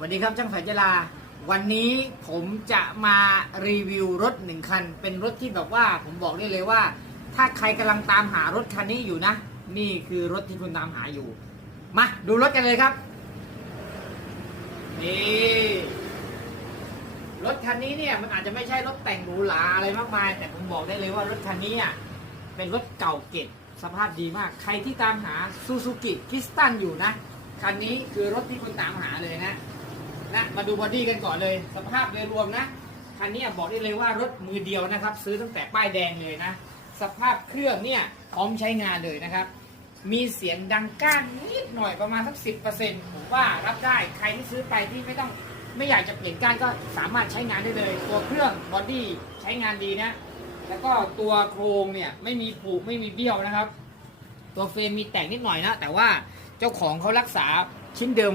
สวัสดีครับช่างสายจลา วันนี้ผมจะมารีวิวรถหนึ่งคัน เป็นรถที่แบบว่าผมบอกได้เลยว่า ถ้าใครกำลังตามหารถคันนี้อยู่นะ นี่คือรถที่คุณตามหาอยู่ มาดูรถกันเลยครับ นี่รถคันนี้เนี่ยมันอาจจะไม่ใช่รถแต่งหรูหราอะไรมากมาย แต่ผมบอกได้เลยว่ารถคันนี้อะเป็นรถเก่าเก็บสภาพดีมาก ใครที่ตามหาซูซูกิคิสตันอยู่นะคันนี้คือรถที่คุณตามหาเลยนะ นะมาดูบอดี้กันก่อนเลย สภาพโดยรวมนะคันนี้บอกได้เลยว่ารถมือเดียวนะครับ ซื้อตั้งแต่ป้ายแดงเลยนะ สภาพเครื่องเนี่ยพร้อมใช้งานเลยนะครับ มีเสียงดังก้านนิดหน่อยประมาณสักสิบเปอร์เซ็นต์ผมว่ารับได้ใครที่ซื้อไปที่ไม่ต้องไม่อยากจะเปลี่ยนก้านก็สามารถใช้งานได้เลย ตัวเครื่องบอดี้ใช้งานดีนะแล้วก็ตัวโครงเนี่ยไม่มีผุไม่มีเบี้ยวนะครับ ตัวเฟรมมีแตกนิดหน่อยนะ แต่ว่าเจ้าของเขารักษาชิ้นเดิม